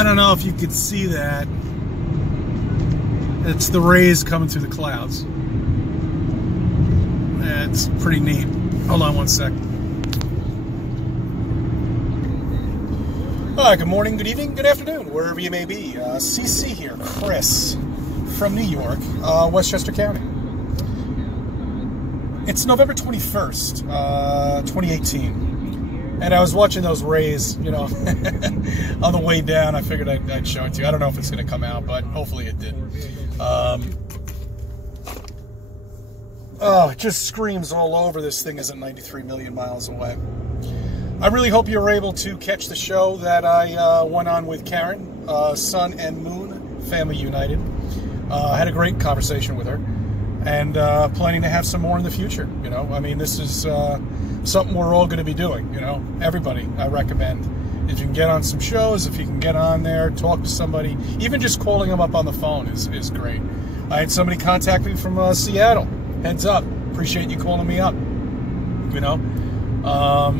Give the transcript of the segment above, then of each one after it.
I don't know if you could see that. It's the rays coming through the clouds. It's pretty neat. Hold on one sec. Hi, good morning, good evening, good afternoon, wherever you may be. CC here, Chris, from New York, Westchester County. It's November 21st, 2018, and I was watching those rays, you know, on the way down. I figured I'd show it to you. I don't know if it's going to come out, but hopefully it did. Oh, it just screams all over. This thing isn't 93 million miles away. I really hope you were able to catch the show that I went on with Karen, Sun and Moon, Family United. I had a great conversation with her, and planning to have some more in the future. You know, I mean, this is something we're all going to be doing. You know, everybody, I recommend. If you can get on some shows, if you can get on there, talk to somebody, even just calling them up on the phone is great. I had somebody contact me from Seattle. Heads up, appreciate you calling me up. You know,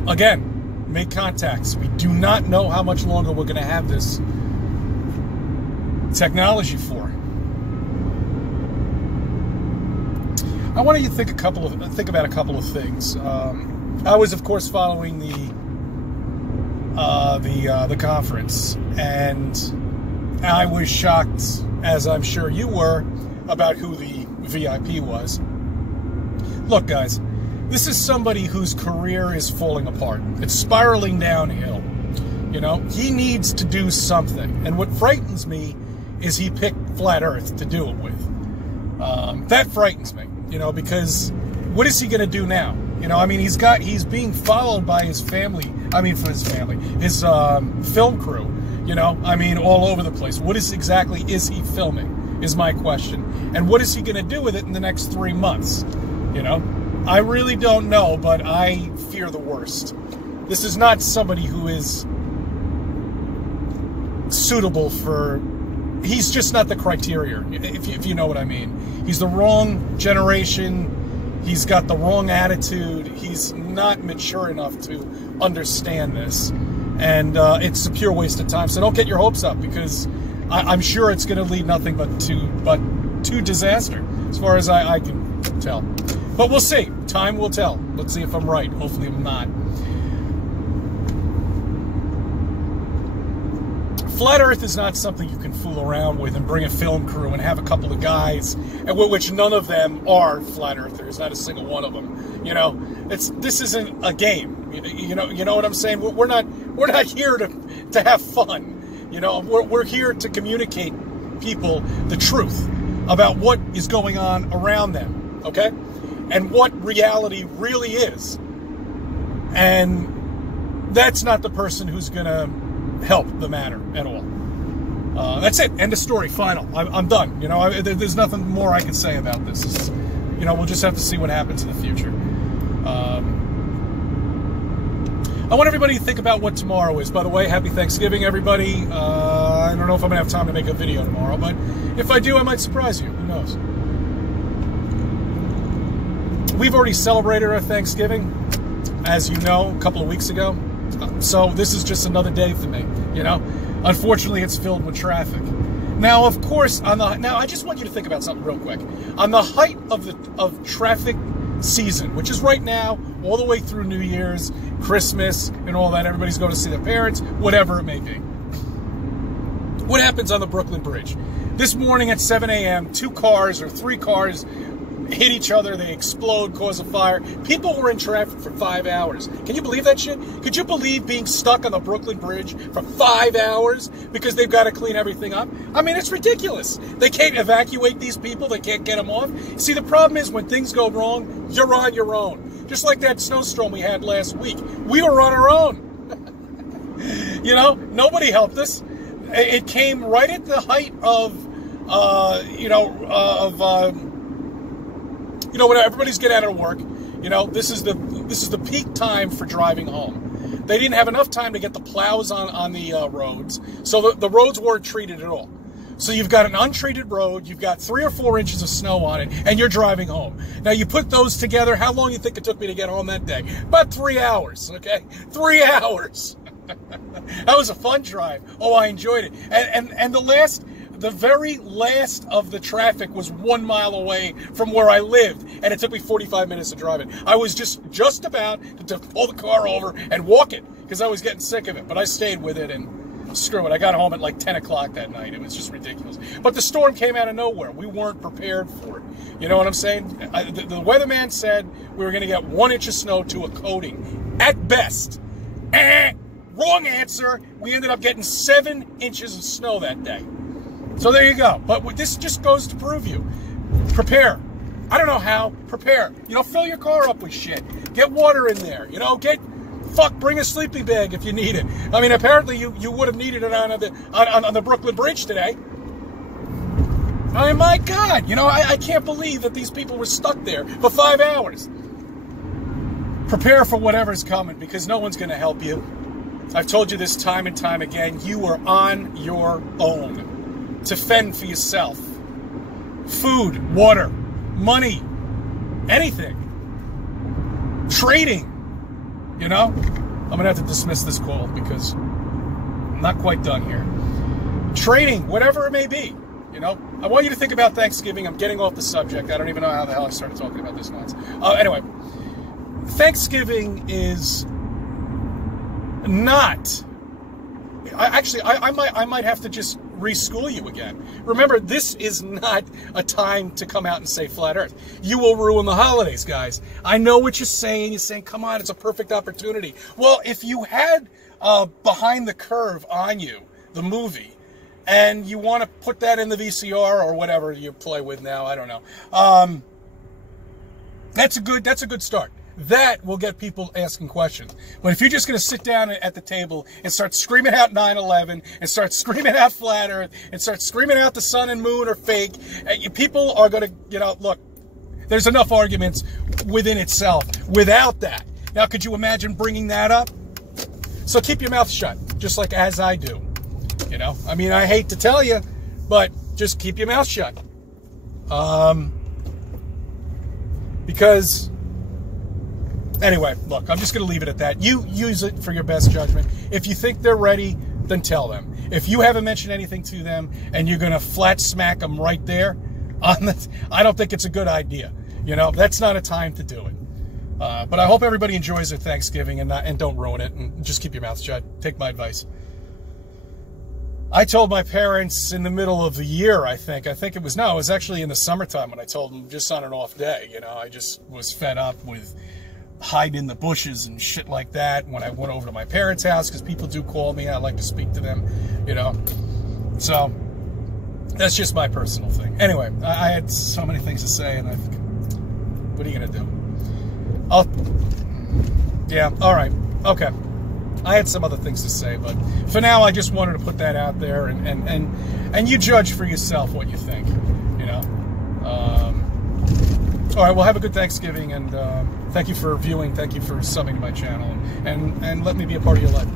again, make contacts. We do not know how much longer we're going to have this technology for. I want you to think about a couple of things. I was, of course, following the conference, and I was shocked, as I'm sure you were, about who the VIP was. Look, guys, this is somebody whose career is falling apart. It's spiraling downhill. You know, he needs to do something. And what frightens me is he picked Flat Earth to do it with. That frightens me, you know, because what is he going to do now? You know, I mean, he's being followed by his family. I mean, his film crew, you know, I mean, all over the place. What exactly is he filming is my question. And what is he going to do with it in the next 3 months? You know, I really don't know, but I fear the worst. This is not somebody who is suitable for... He's just not the criteria, if you know what I mean. He's the wrong generation. He's got the wrong attitude. He's not mature enough to understand this. And it's a pure waste of time. So don't get your hopes up, because I'm sure it's going to lead nothing but to disaster, as far as I can tell. But we'll see. Time will tell. Let's see if I'm right. Hopefully I'm not. Flat Earth is not something you can fool around with and bring a film crew and have a couple of guys, and which none of them are flat earthers, not a single one of them. You know, this isn't a game. You know what I'm saying? We're not here to have fun. You know, we're here to communicate people the truth about what is going on around them. Okay, and what reality really is. And that's not the person who's gonna help the matter at all. That's it. End of story. Final. I'm done. You know, there's nothing more I can say about this. You know, we'll just have to see what happens in the future. I want everybody to think about what tomorrow is. By the way, happy Thanksgiving, everybody. I don't know if I'm going to have time to make a video tomorrow, but if I do, I might surprise you. Who knows? We've already celebrated our Thanksgiving, as you know, a couple of weeks ago. So this is just another day for me, you know. Unfortunately, it's filled with traffic. Now, of course, now I just want you to think about something real quick. On the height of traffic season, which is right now, all the way through New Year's, Christmas, and all that, everybody's going to see their parents, whatever it may be. What happens on the Brooklyn Bridge? This morning at 7 a.m., 2 cars or 3 cars hit each other, they explode, cause a fire. People were in traffic for 5 hours. Can you believe that shit? Could you believe being stuck on the Brooklyn Bridge for 5 hours because they've got to clean everything up? I mean, it's ridiculous. They can't evacuate these people. They can't get them off. See, the problem is when things go wrong, you're on your own. Just like that snowstorm we had last week. We were on our own. You know, nobody helped us. It came right at the height of, when everybody's getting out of work. You know, this is the peak time for driving home. They didn't have enough time to get the plows on the roads, so the roads weren't treated at all. So you've got an untreated road, you've got 3 or 4 inches of snow on it, and you're driving home. Now you put those together, how long do you think it took me to get home that day? About 3 hours, okay? 3 hours. That was a fun drive. Oh, I enjoyed it. And the very last of the traffic was 1 mile away from where I lived, and it took me 45 minutes to drive it. I was just about to pull the car over and walk it because I was getting sick of it, but I stayed with it, and screw it. I got home at like 10 o'clock that night. It was just ridiculous. But the storm came out of nowhere. We weren't prepared for it. You know what I'm saying? The weatherman said we were going to get 1 inch of snow to a coating at best. Wrong answer. We ended up getting 7 inches of snow that day. So there you go. But this just goes to prove you. Prepare. I don't know how. Prepare. You know, fill your car up with shit. Get water in there. You know, bring a sleeping bag if you need it. I mean, apparently you would have needed it on the Brooklyn Bridge today. I mean, my God. You know, I can't believe that these people were stuck there for 5 hours. Prepare for whatever's coming because no one's going to help you. I've told you this time and time again. You are on your own to fend for yourself. Food, water, money, anything. Trading. You know? I'm going to have to dismiss this call because I'm not quite done here. Trading, whatever it may be. You know? I want you to think about Thanksgiving. I'm getting off the subject. I don't even know how the hell I started talking about this nonsense. Anyway. Thanksgiving is not... I might have to just reschool you again. Remember, this is not a time to come out and say flat earth. You will ruin the holidays, guys. I know what you're saying. You're saying, come on, it's a perfect opportunity. Well, if you had Behind the Curve on you, the movie, and you want to put that in the VCR or whatever you play with now, I don't know. That's a good start. That will get people asking questions. But if you're just going to sit down at the table and start screaming out 9/11 and start screaming out flat earth and start screaming out the sun and moon are fake, people are going to, you know, look, there's enough arguments within itself without that. Now, could you imagine bringing that up? So keep your mouth shut, just like as I do. You know, I mean, I hate to tell you, but just keep your mouth shut. Because... Anyway, look, I'm just going to leave it at that. You use it for your best judgment. If you think they're ready, then tell them. If you haven't mentioned anything to them and you're going to flat smack them right there, I don't think it's a good idea. You know, that's not a time to do it. But I hope everybody enjoys their Thanksgiving and don't ruin it. And just keep your mouth shut. Take my advice. I told my parents in the middle of the year, I think it was actually in the summertime when I told them just on an off day. You know, I just was fed up with hide in the bushes and shit like that when I went over to my parents' house because people do call me. I like to speak to them, you know. So that's just my personal thing. Anyway, I had so many things to say, and what are you gonna do? Yeah, all right, okay. I had some other things to say, but for now, I just wanted to put that out there, and you judge for yourself what you think, you know. All right, well, have a good Thanksgiving, and thank you for viewing. Thank you for subbing to my channel, and let me be a part of your life.